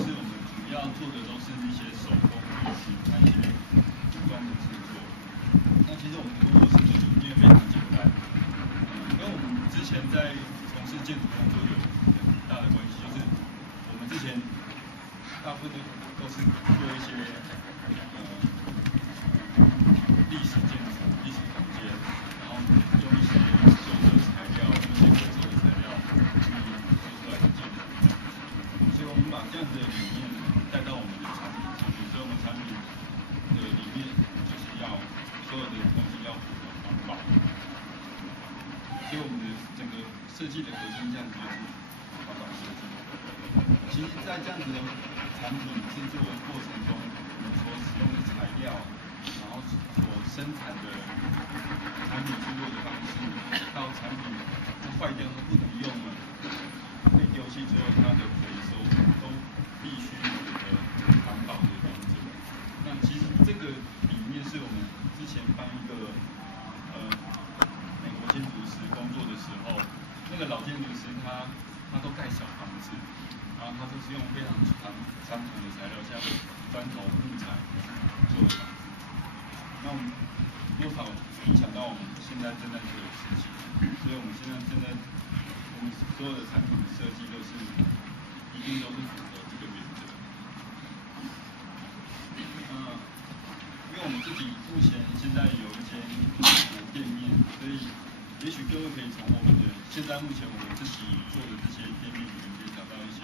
就是我们主要做的都是一些手工艺品，和一些服装的制作。那其实我们工作室的理念非常简单，跟我们之前在从事建筑工作有很大的关系，就是我们之前大部分都是做一些历史建筑、历史空间，然后用一些旧的材料、一些特色的材料去做出来的建筑。所以我们把这样子的理念带到我们的产品上去，所以我们产品的理念就是要所有的东西要符合环保。所以我们的整个设计的核心这样子就是环保设计。其实，在这样子的产品制作的过程中，我们所使用的材料，然后所生产的产品制作的方式，到产品坏掉它不能用了，被丢弃之后，它的回收都必须有一个环保的原则。那其实这个理念是我们之前帮一个美国建筑师工作的时候，那个老建筑师他都盖小房子，然后他都是用非常传统的材料，像砖头、木材做的房子。那我们多少影响到我们现在正在做的事情，所以我们现在我们所有的产品设计都是一定都是符合这个原则。因为我们自己目前现在有一间店面，所以也许各位可以从我们的目前我们自己做的这些店面里面，可以找到一些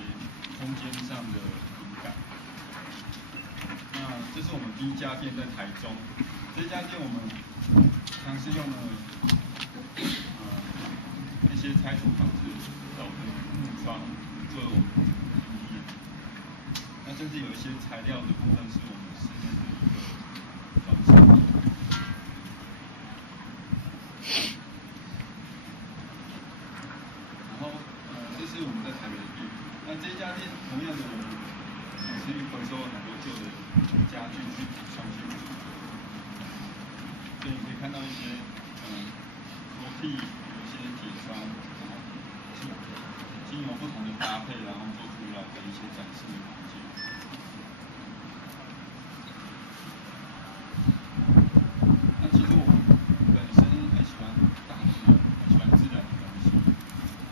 空间上的灵感。那这是我们第一家店在台中，这家店我们尝试用了一些拆除房子老的木窗作为我们的理念，那甚至有一些材料的部分是我们室内的一个装饰。然后这是我们在台北的店，那这家店同样的我们也是回收了很多旧的家具去重新组合，所以你可以看到一些桌壁，有一些铁窗，然后经由不同的搭配，然后做出来的一些展示的空间。那其实我们本身很喜欢大自然，很喜欢自然的东西，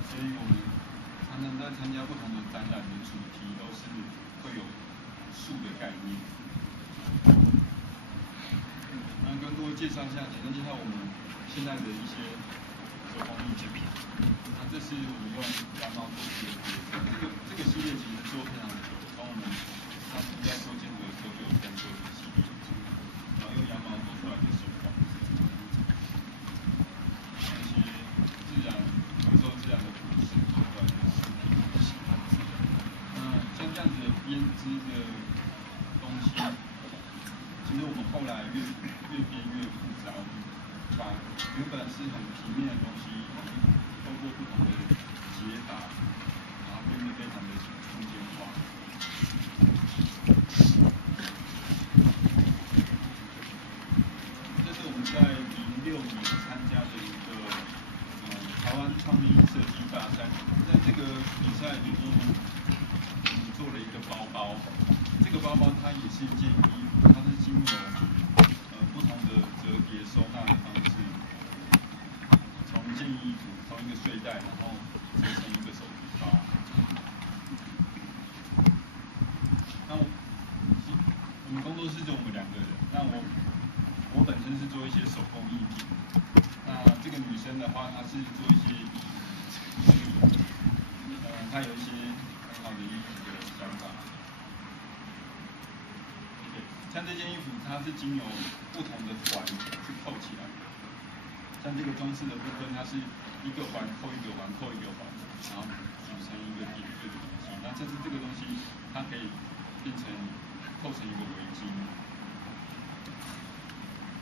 所以我们常常在参加不同的展览的主题都是会有树的概念。那跟各位介绍一下，简单介绍我们现在的一些手工艺品。那这是我们用羊毛做出的这个系列其实做非常久，从我们当初在做建筑的时候就有在做这个系列，然后用羊毛做出来的手工，一些回收自然的土质做出来的饰品。像这样子的编织的东西，其实我们后来越编越复杂，把原本是很平面的东西，透过不同的解法，然后变得非常的空间化。这是我们在06年参加的一个台湾创意设计大赛，在这个比赛里面，我们做了一个包包。这个包包它也是一件衣服，它是经由不同的折叠收纳的方式，从一件衣服，从一个睡袋，然后折成一个手提包。那我们工作室就我们2个人，那我本身是做一些手工艺品，那这个女生的话，她是做一些她有一些很好的衣服的想法。像这件衣服，它是经由不同的环去扣起来的。像这个装饰的部分，它是一个环扣一个环，扣一个环，然后组成一个点缀的东西。那甚至这个东西，它可以变成扣成一个围巾。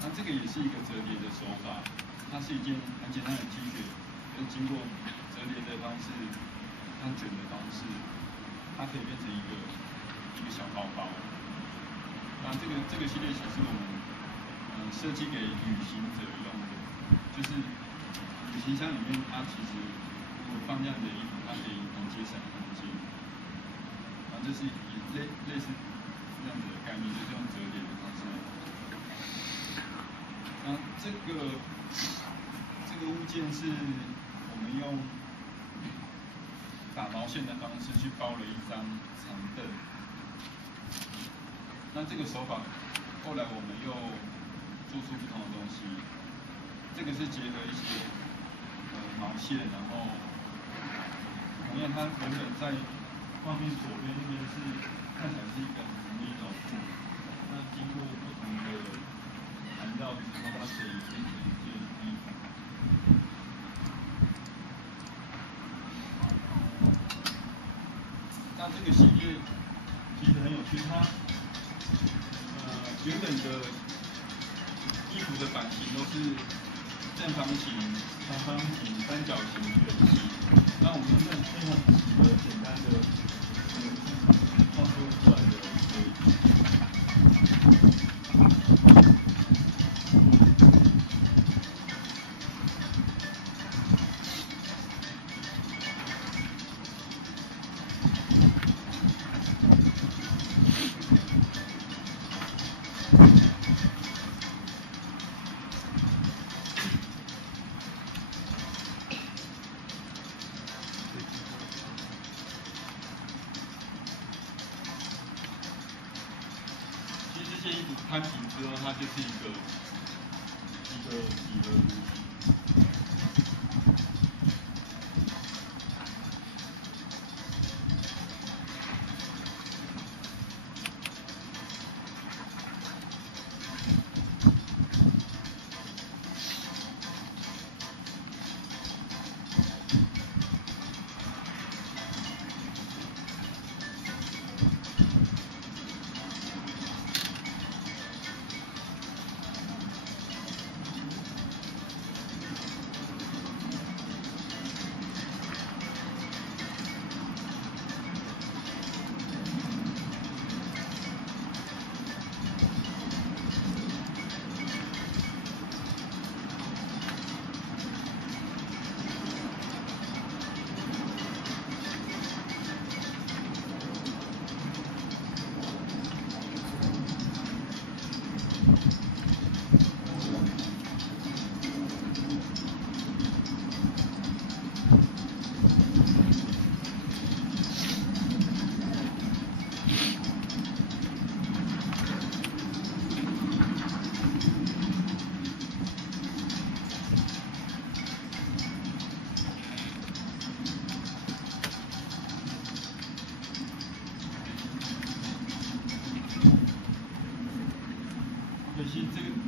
那这个也是一个折叠的手法，它是一件很简单的 T 恤，经过折叠的方式，它卷的方式，它可以变成一个小包包。那这个系列其实我们设计给旅行者用的，就是旅行箱里面它其实如果放这样的衣服，它可以很节省空间。这是类似这样子的概念，就是用折叠的方式。这个物件是我们用打毛线的方式去包了一张长凳。那这个手法，后来我们又做出不同的东西。这个是结合一些毛线，然后同样它原本在画面左边那边是看起来是一个很容易的布，那经过不同的缠绕之后，它可以变成一件衣服。那这个系列其实很有趣，它原本的衣服的版型都是正方形、长方形、三角形、圆形。那我们用非常几个简单的创作出来的这些衣服摊平之后，它就是一个几何图形。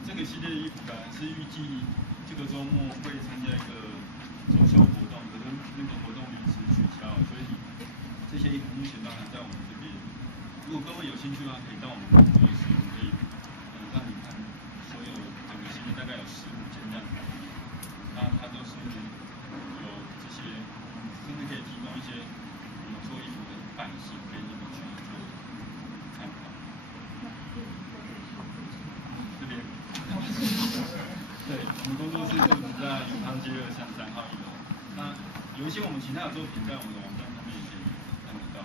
这个系列的衣服本来是预计这个周末会参加一个走秀活动，可是那个活动临时取消，所以这些衣服目前当然在我们这边。如果各位有兴趣的话，可以到我们工作室，我们可以让你看所有整个系列大概有15件这样子。那它都是有这些，甚至可以提供一些我们做衣服的版型给你们去做参考。这边。对，我们工作室就是在永康街233号1楼。那有一些我们其他的作品在我们的网站上面也可以看得到。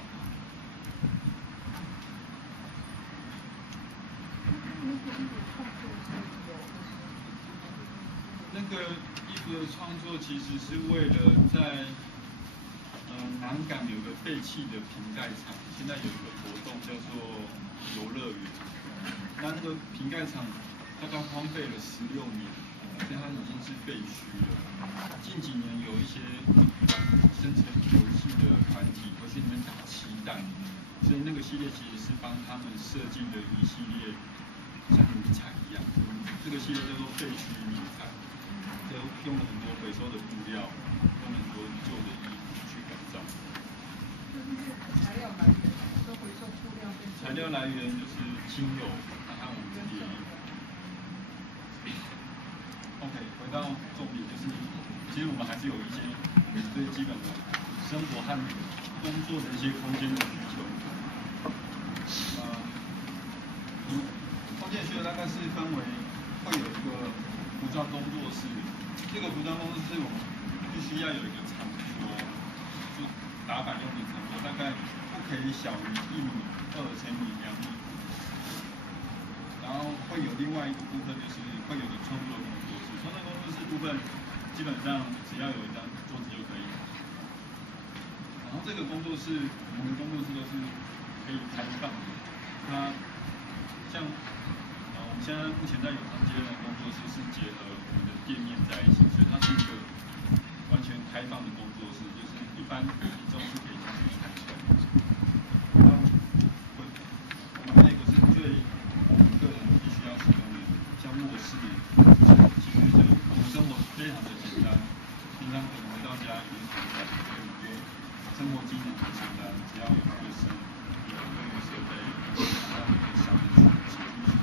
那个衣服的创作其实是为了在南港有个废弃的瓶盖厂，现在有一个活动叫做游乐园。那个瓶盖厂大概荒废了16年，所以它已经是废墟了。近几年有一些生成游戏的团体会去里面打漆弹，所以那个系列其实是帮他们设计的一系列像迷彩一样。这个系列叫做废墟迷彩，就用了很多回收的布料，用了很多旧的衣服去改造。材料来源，说回收布料。材料来源就是亲友，和我们自己的衣服。OK， 回到重点就是，其实我们还是有一些最基本的生活和工作的一些空间的需求。空间需求大概是分为会有一个服装工作室，这个服装工作室我们必须要有一个场所，就打板用的场所，大概不可以小于1.2米乘以2米。然后会有另外一个部分，就是会有个创作工作室。创作工作室部分基本上只要有一张桌子就可以。然后这个工作室，我们的工作室都是可以开放的。它像我们现在目前在永昌街的工作室是结合我们的店面在一起，所以它是一个完全开放的工作室，就是一般民众是可以进去参观。然后我们还有一个是最我们个人必须要使用的，像卧室，其实就我们生活非常的简单，平常可能回到家也很简单，所以我们就生活机能很简单，只要有卧室，有各个设备，然后可以想得出起居室。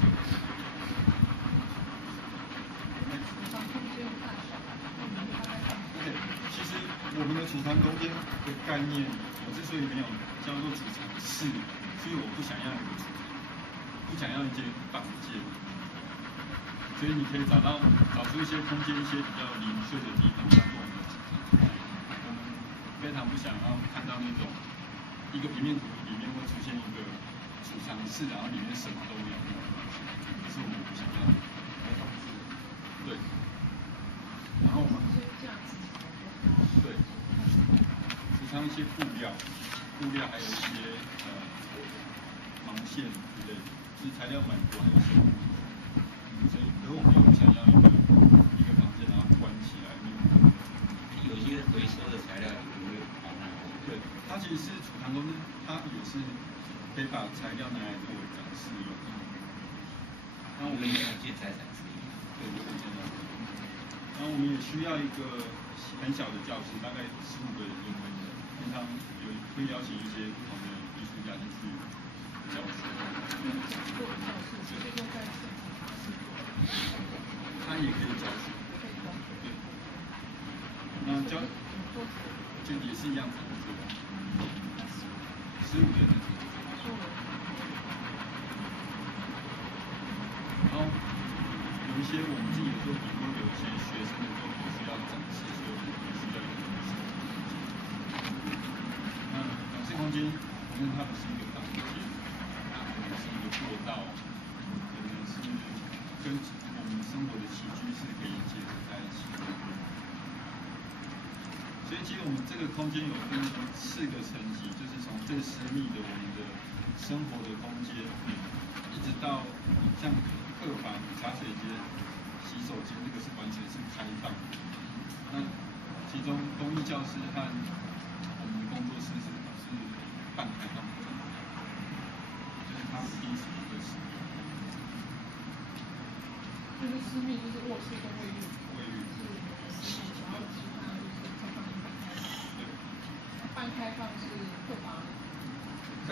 OK， 其实我们的储藏空间的概念，我之所以没有叫做储藏室，是因为我不想要一个储藏，不想要一间房间，所以你可以找出一些空间，一些比较零碎的地方，当做我们的储藏空间。我们非常不想要看到那种一个平面图里面会出现一个储藏室，然后里面什么都没有，这是我们不想要的。对。然后我们对储藏一些布料还有一些毛线之类的，就是材料蛮多，还有些所以可我们又不想要一个房间，然后关起来。有一些回收的材料也会放那。对，它其实是储藏空间，它也是可以把材料拿来作为展示用。那我们也要建材展示。对，有建材。然后我们也需要一个很小的教室，大概15个人就可以了。平常会邀请一些不同的艺术家进去教学。他也可以教学。对。那就也是一样的做，15个人。然后有一些我们自己的作品，或有一些学生的作品需要展示，所以我们需要一个展示空间。那展示空间，因为它不是一个房间，它可能是一个过道，可能是跟我们生活的起居是可以结合在一起的。所以其实我们这个空间有分4个层级，就是从最私密的我们的生活的空间，一直到像客房、茶水间、洗手间，这个是完全是开放的。那其中公益教室和我们的工作室是半开放的状态，就是它不定时会使用。就是私密，就是卧室跟卫浴。卫浴。是私密，然后其他就是开放跟半开放。对。半开放是客房。客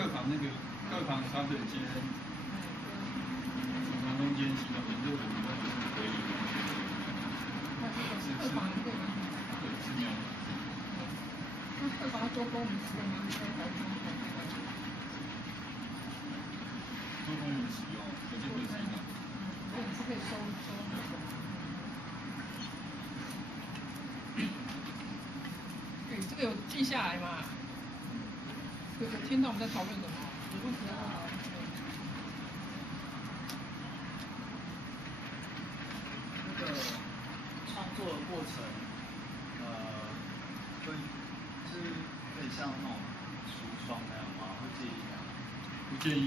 房茶水间。空间、洗手间，这我们都是可以完全的。是客房对吗？对，是这样。那客房多功能使用吗？多功能使用，可见会使用。对，是可以收那种。对，这个有记下来嘛？有听到我们在讨论什么？有问题要问吗？创作的过程，可以像那种书霜那样吗？会介意吗？不介意。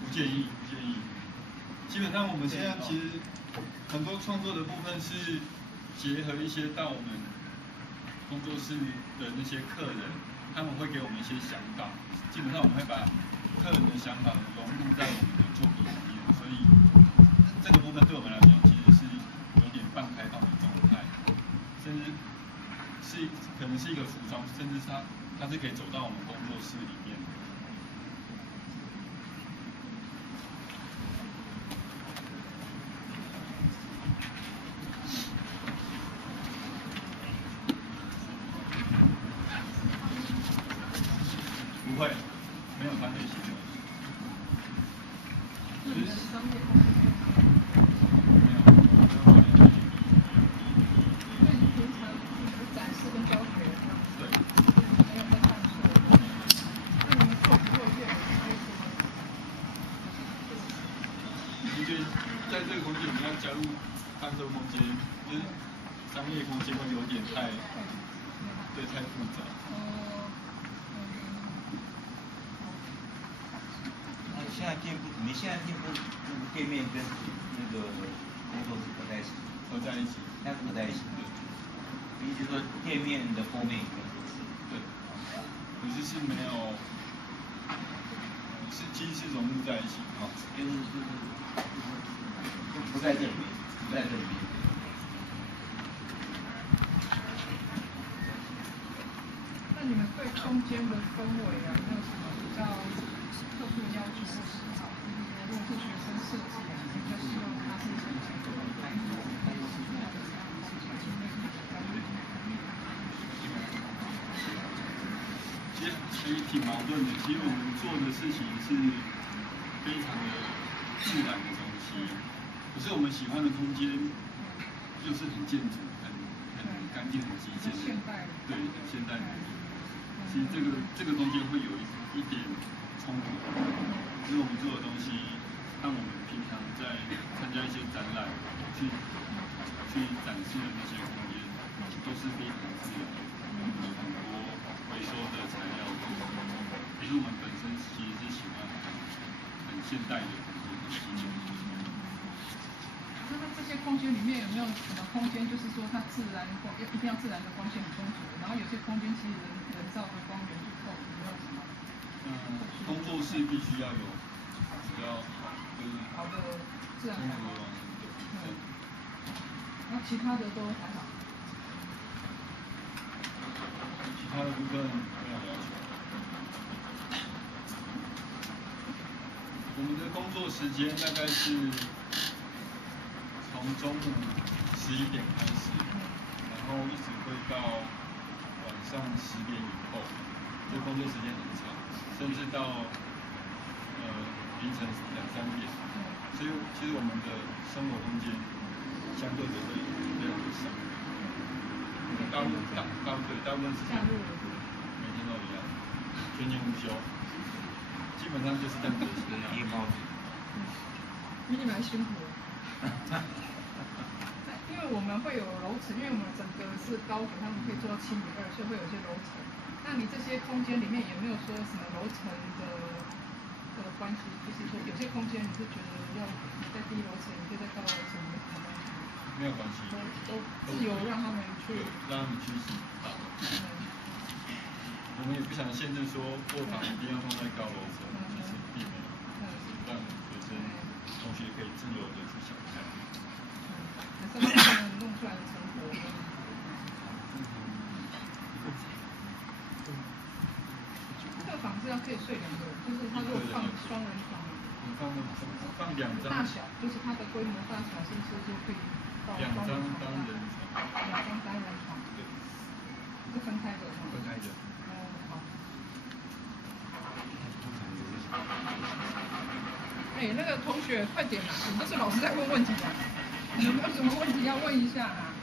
不介意。基本上我们现在其实很多创作的部分是结合一些到我们工作室的那些客人，他们会给我们一些想法，基本上我们会把客人的想法融入在我们的作品里面，所以这个部分对我们来说其实是有点半开放的状态，甚至可能是一个橱窗，甚至它是可以走到我们工作室里面的。不会，没有团队行为。就是商业没有，所以你平常展示跟教学对。销售空间，就是商业空间会有点太复杂。现在你们现在店铺那个店面跟那个工作室合在一起？合在一起，那合在一起。对。意思说店面的后面有工作室。对。可是没有，其实是融入在一起。哦，就是不在这里面，不在这里面。那你们对空间的氛围啊，有没有什么比较特殊的要求或思考？如果是学生设计啊，你就希望它是什么程度的来做类似这样的其实挺矛盾的。其实我们做的事情是非常的自然的东西，可是我们喜欢的空间又是很建筑、很干净、很极简的，对，很现代的。其实这个中间会有一点冲突，就是我们做的东西，和我们平常在参加一些展览去展示的那些空间，都是非常自然，有很多回收的材料。可是我们本身其实是喜欢很现代的空间的气质。那这些空间里面有没有什么空间，就是说它自然光一定要自然的光线很充足，然后有些空间其实人造的光源不够，有没有什么？工作室必须要有比较好的自然光。对。然后其他的都还好。其他的部分没有要求。我们的工作时间大概是从中午11点开始，然后一直会到晚上10点以后，这工作时间很长，甚至到凌晨2、3点。所以其实我们的生活空间相对的会非常的少。大部分时间每天都一样，全年无休，基本上就是这样子的时间。夜猫子。比你蛮辛苦的。因为我们会有楼层，因为我们整个是高层，他们可以做到7.2，所以会有一些楼层。那你这些空间里面有没有说什么楼层的关系？就是说有些空间你是觉得要在低楼层，你可以在高楼层，没有关系。都自由让他们去。让他们去洗澡。我们也不想限制说卧房一定要放在高楼层，其实并没有，让学生同学可以自由的去想象。还是他们弄出来的成果。这个房子要可以睡2个人，就是他如果放双人床，放2张。大小就是它的规模大小是不是就可以到2张单人床。2张单人床。对。是分开的。分开的。好。那个同学快点啦！你不是老师在问问题吗？有没有什么问题要问一下啊？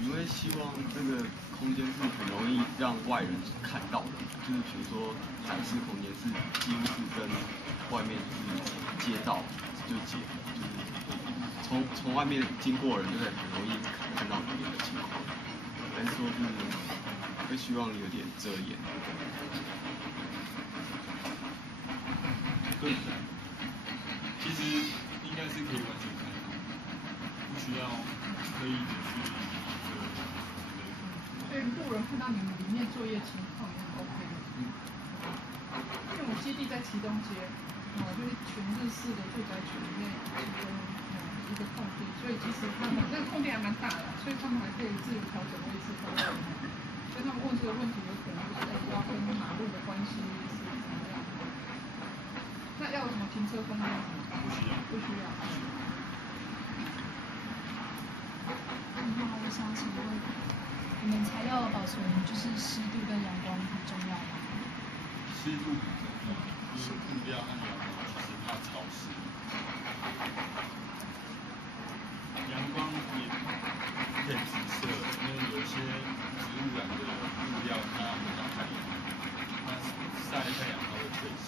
你会希望这个空间是很容易让外人看到的，就是比如说展示空间是几乎是跟外面就是街道就是从外面经过的人就会很容易看到里面的情况，还是说是会希望有点遮掩？对，其实应该是可以完全看到，不需要刻意的去。所以路人看到你们里面作业情况也很 OK 的。因为我基地在旗东街，就是全日式的住宅区里面一个空地，所以其实他们那个空地还蛮大的，所以他们还可以自由调整位置方向。所以他们问这个问题有可能就是要跟马路的关系是怎么样？那要有什么停车分类？不需要。那我想请问，你们材料的保存就是湿度跟阳光很重要吗？湿湿度很重要，就是布料和羊毛其实怕潮湿，阳光也可以直射，因为有些植物染的布料它不像太阳，它晒太阳它会褪色。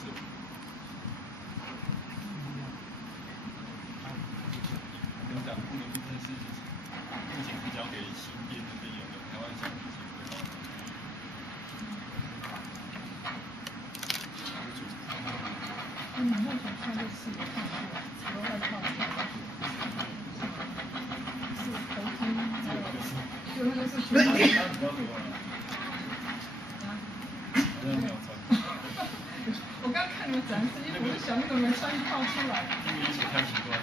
跟染布的部分是目前是交给新店那边有的台湾橡皮筋的。你梦想穿这4个套子，除了外套，是头巾，还有就那个是全部。没有穿。我刚看你们展示衣服，我就想你怎么没穿一套出来？因为衣服太奇怪了。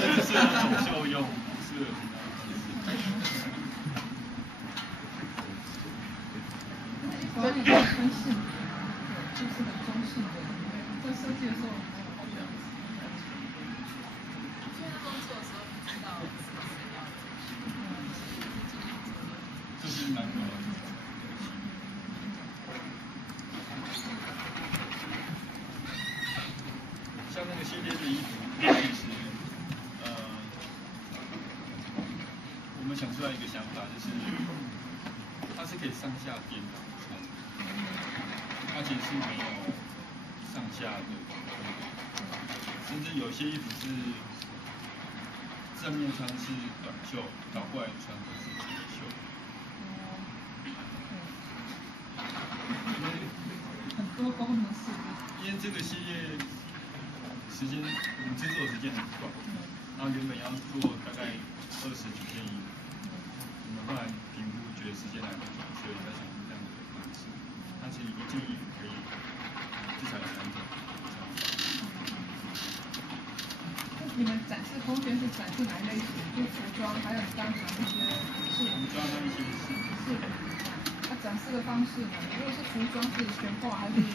这是走秀用，不适合平常骑士。这衣服有点中性，就是很中性的，在设计的时候没有这样子。因为工作的时候不知道是谁要这是蛮好的。像那个系列的衣服，其实我们想出来一个想法，就是它是可以上下颠倒穿，它其实是没有上下的，甚至有些衣服是正面穿是短袖，倒过来穿的是长袖。很多功能是。因为这个系列时间，我们制作的时间很短，然后原本要做大概20几件衣服，我们后来评估觉得时间来不及，所以才想用这样的方式。它其实一件衣服可以至少有2种。你们展示空间是展示哪一类型？就服装，还有你刚讲那些饰品。服装和一些饰品。它展示的方式呢？如果是服装是全挂还是平，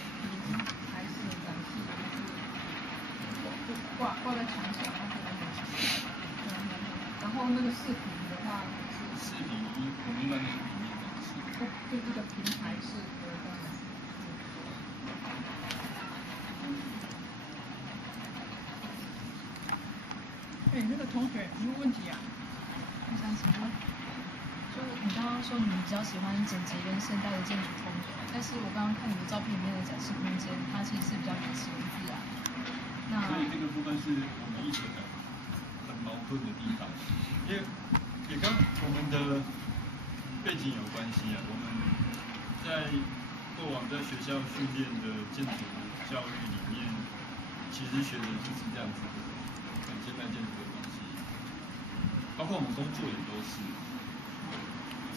还是展示就是挂在墙上，然后那个饰品的话是饰品我们一般都是平面展示。就这个平台式的这样子。那个同学有问题啊？我想请问，就你刚刚说你比较喜欢简洁跟现代的建筑风格，但是我刚刚看你的照片里面的展示空间，它其实是比较原始自然。那所以这个部分是我们一直很矛盾的地方，因为也跟我们的背景有关系啊。我们在过往在学校训练的建筑教育里面，其实学的就是这样子的很现代建筑的东西，包括我们工作也都是。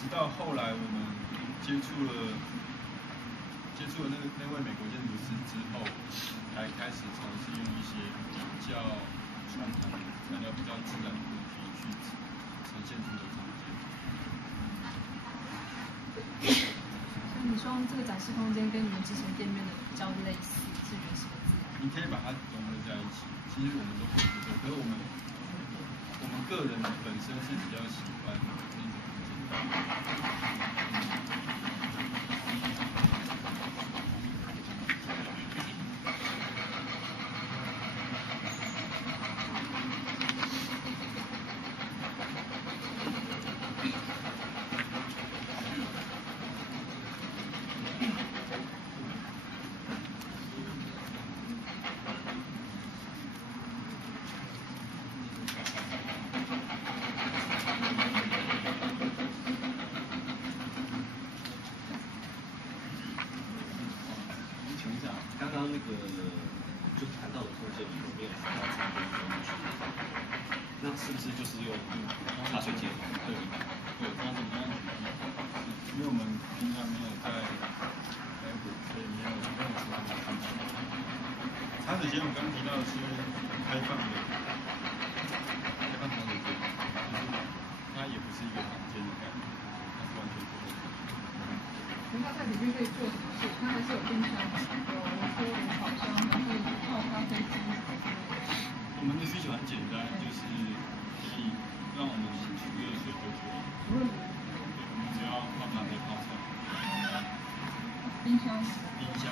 直到后来我们接触了那位美国建筑师之后，才开始尝试用一些比较传统的材料、比较自然的东西去呈现出的空间。你说这个展示空间跟你们之前店面的比较类似，是原始的自然。你可以把它融合在一起，其实我们都可以做，可是我们个人本身是比较喜欢那种很简单的。刚刚那个就谈到的空间里面有谈到餐厅跟厨房，那是不是就是用茶水间？对，它怎么样？因为我们平常没有在所以没有厨房的空间。茶水间我刚刚提到的是开放的，茶水间，就是它也不是一个房间的概念，它是完全不同的。它在里面可以做什么事？它还是有冰箱，有锅炉、烤箱，还是泡咖啡机。我们的需求很简单，就是可以让我们煮热水就可以。我们只要放咖啡泡菜。冰箱。冰箱。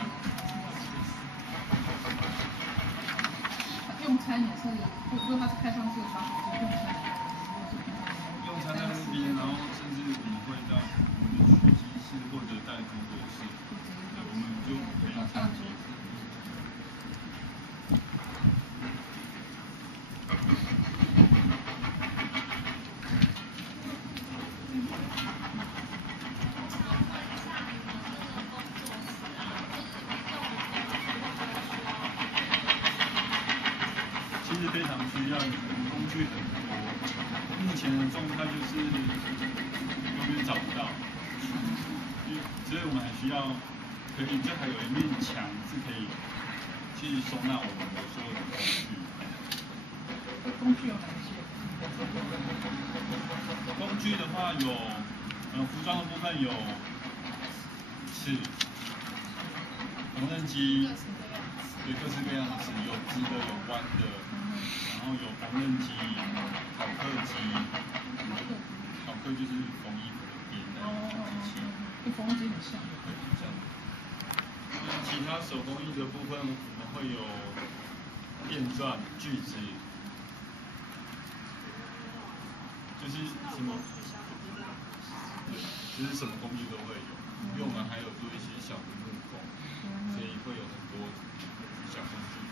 用餐也是，如果它是开放式的茶水间，用餐在那边，然后甚至我们会到我们的取机室或者带工作室，我们就可以餐机。其实非常需要，工具很多。目前的状态就是永远找不到，所以我们还需要，可以这还有一面墙是可以去收纳我们的所有的工具。工具有哪些？工具的话有，服装的部分有尺、缝纫机，对，各式各样的尺，有直的，有弯的，然后有缝纫机、烤客机，烤客就是缝衣服的边的机器，跟缝纫机很像。对，这样。其他手工艺的部分，我们会有电钻、锯子。就是什么，对，就是什么工具都会有，因为我们还有做一些小的木工，所以会有很多小工具，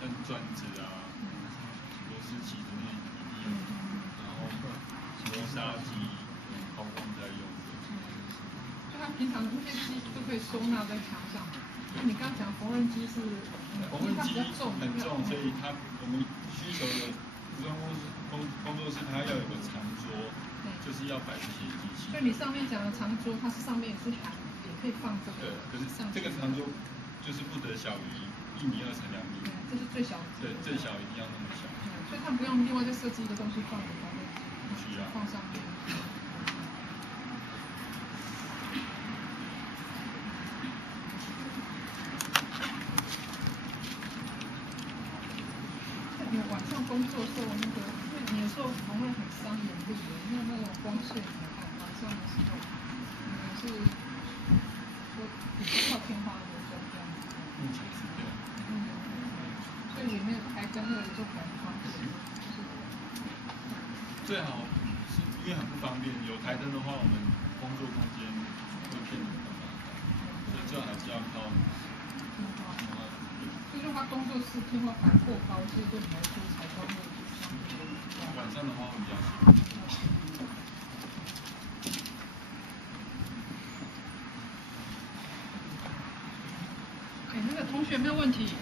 像钻子啊，螺丝起子那一定，然后磨砂机，通通在用的。就它平常那些机都可以收纳在墙上。你刚讲缝纫机是，缝纫机很重，所以我们需求的服装工作室它要有个长桌，就是要摆这些机器。所以你上面讲的长桌，它是上面也是还也可以放这个。对，可是这个长桌就是不得小于1.2米乘2米。这是最小的。对，最小一定要那么小。所以他们不用另外再设计一个东西放在上面。不需要。放上面。你晚上工作的时候，因为你有时候缝会很伤眼睛的，因为那种光线很暗，晚上的时候，你是说比较靠天花的这样子。目前是这样。所以里面开灯或者就很方便。最好是因为很不方便，有台灯的话，我们工作空间会变得很麻烦，所以最好还是要靠天花。就是他工作室天花板过高，其实对你来说采光会相对的。晚上的话会比较辛苦。那个同学没有问题。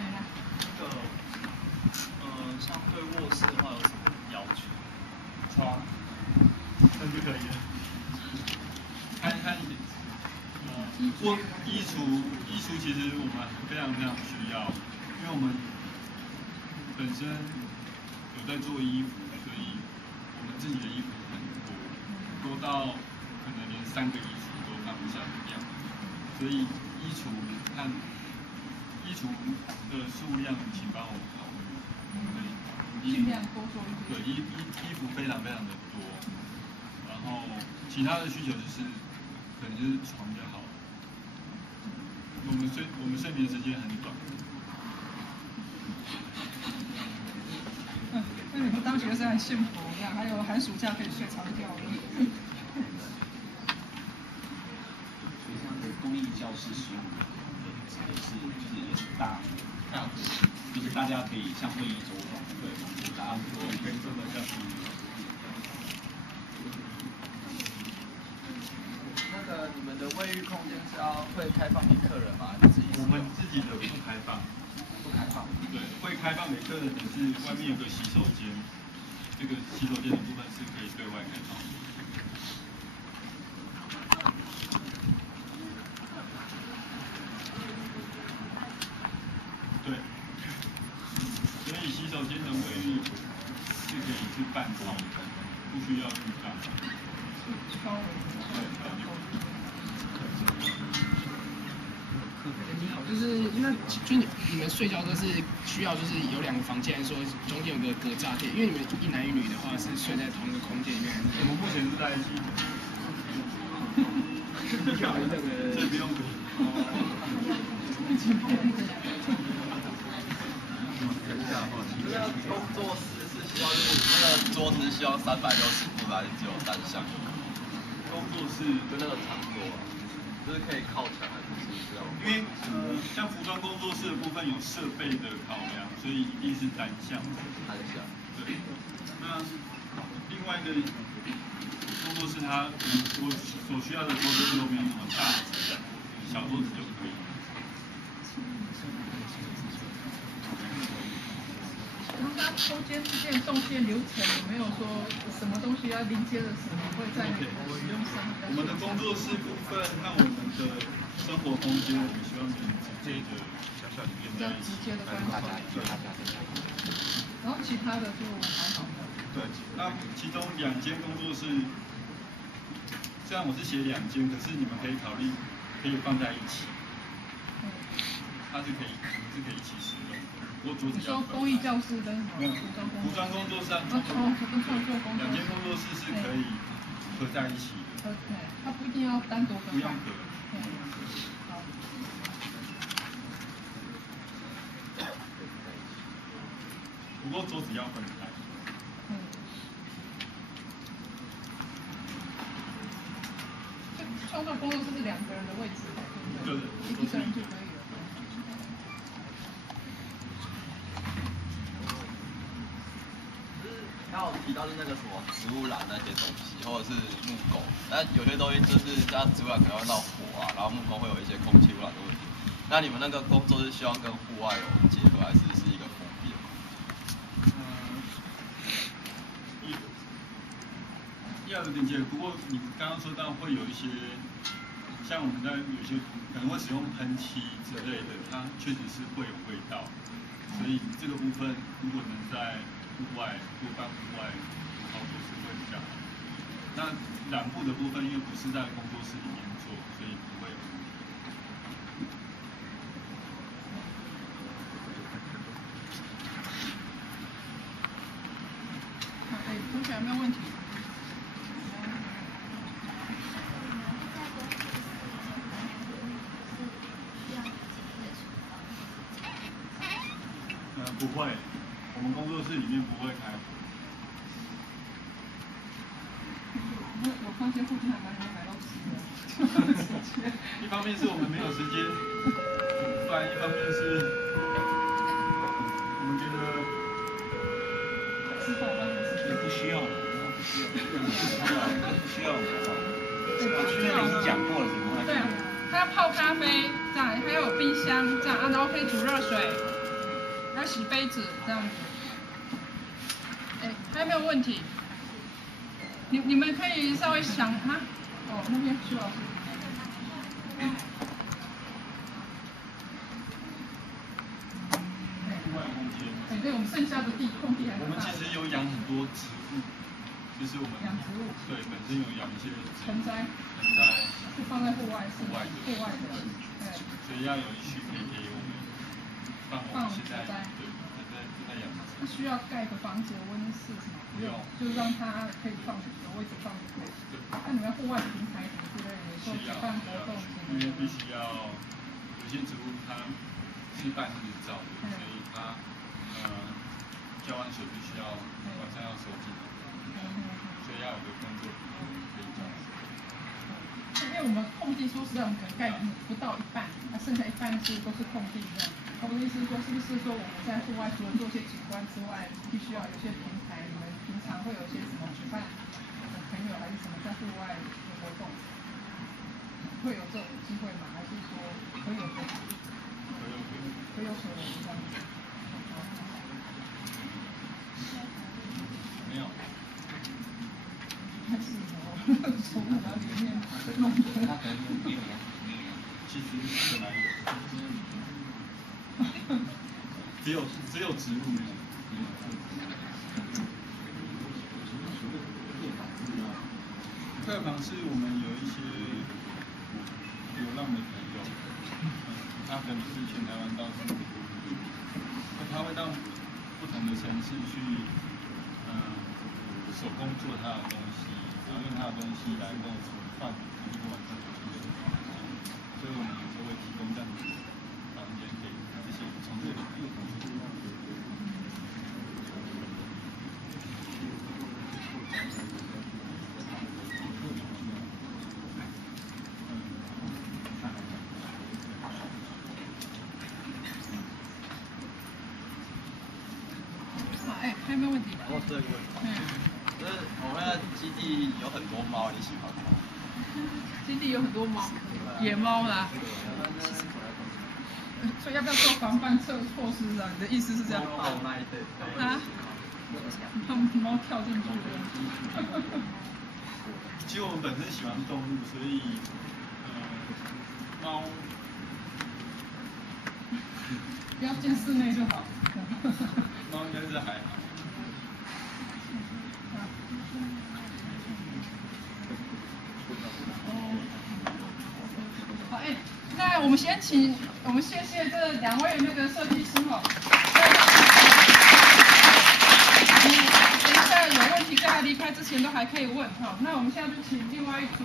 来。像对卧室的话有什么要求？窗，那就可以了。看衣橱其实我们非常非常需要，因为我们本身有在做衣服，所以我们自己的衣服很多到可能连3个衣橱都放不下的量，所以衣橱的数量，请帮我考虑。尽量多做一点。对，衣服非常非常的多，然后其他的需求就是可能就是床比较好。我们睡眠时间很短。那你们当学生很幸福一样，还有寒暑假可以睡长觉的。学校的公益教室15也是大就是大家可以像会议周访，对，大家可以做得像那个你们的卫浴空间是会开放给客人吗？我们自己的不开放。不开放。对，会开放给客人的是外面有个洗手间，这个洗手间的部分是可以对外开放的。对，所以洗手间的卫浴是可以是半套的，不需要浴缸。你好，就是你们睡觉都是需要就是有2个房间，说中间有个隔栅片，因为你们一男一女的话是睡在同一个空间里面。我们目前是在一起。这不用补。那个工作室是希望就是那个桌子是希望360度还是只有3项？工作室就那个长桌啊，就是可以靠墙还是这样？因为像服装工作室的部分有设备的考量，所以一定是单向。单向。对。那另外一个工作室我所需要的桌子都没有那么大，小桌子就可以。那中间之间动线流程有没有说什么东西要连接的什么会在你的使用上？我们的工作室部分和我们的生活空间，我们希望能直接的连在一起。直接的关系。然后其他的就还好的。对，那其中2间工作室，虽然我是写2间，可是你们可以考虑可以放在一起。它是可以一起使用的。我桌子你说工艺教室跟什么服装工作室啊，跟创作工作室2间工作室是可以合在一起的。它不一定要单独分开。不用合。好。不过桌子要分开。创作工作室是2个人的位置，对不对？一个人就可以了。他有提到是那个什么植物染那些东西，或者是木工，但有些东西就是像植物染可能会闹火啊，然后木工会有一些空气污染的问题。那你们那个工作是希望跟户外有结合，还是一个封闭？要有点结合，不过你刚刚说到会有一些，像我们在有些可能会使用喷漆之类的，它确实是会有味道，所以这个部分如果能在户外或半户外操作是会比较好。那染布的部分，因为不是在工作室里面做，所以不会有问题。同学有没有问题？不会，我们工作室里面不会开火。我发现附近还蛮容易买到吃的。一方面是我们没有时间煮饭，一方面是我们觉得吃饭方面是也不需要了，不需要。已经讲过了，怎么会？对啊，他要泡咖啡，这样还有冰箱这样啊，然后可以煮热水。要洗杯子这样子，还有没有问题？你们可以稍微想哈，那边徐老师。户外空间。对，我们剩下的空地还很大。我们其实有养很多植物，就是我们养植物。对，本身有养一些盆栽。是放在户外的。对。所以要有一区可以给我们放现在对。那需要盖个房子的温室什么？不用，就让它可以放有位置放就可以。那你们户外平台什么之类的，有时候举办活动什么的。因为必须要有些植物它是半日照的，所以它浇完水必须要晚上要收进来，所以要有个工作可以浇水。因为我们空地说实在，我们可能盖不到一半，剩下一半都是空地这样。我的意思是说，是不是说我们在户外除了做些景观之外，必须要有些平台？你们平常会有些什么举办朋友还是什么在户外的活动？会有这种机会吗？还是说可有可无？可有可无这样子。没有。还是从我里面弄的。其实本来有，只有植物没有。客房是我们有一些流浪的朋友，他可能是全台湾到处，他会到不同的城市去，手工做他的东西，或然后用他的东西来跟我煮饭，一个晚上的住宿，所以我们有时候会提供这样子房间给这些从事幼童服务。还有没有问题？我这个问题，就是我们的基地有很多猫，你喜欢吗？基地有很多猫，野猫啦。所以要不要做防范措施啊？你的意思是这样？啊？让猫跳进去了。其实我们本身喜欢动物，所以猫不要进室内就好。猫应该是还好。好，那我们先谢谢这两位那个设计师哈。你等一下有问题在他离开之前都还可以问哈。那我们现在就请另外一组。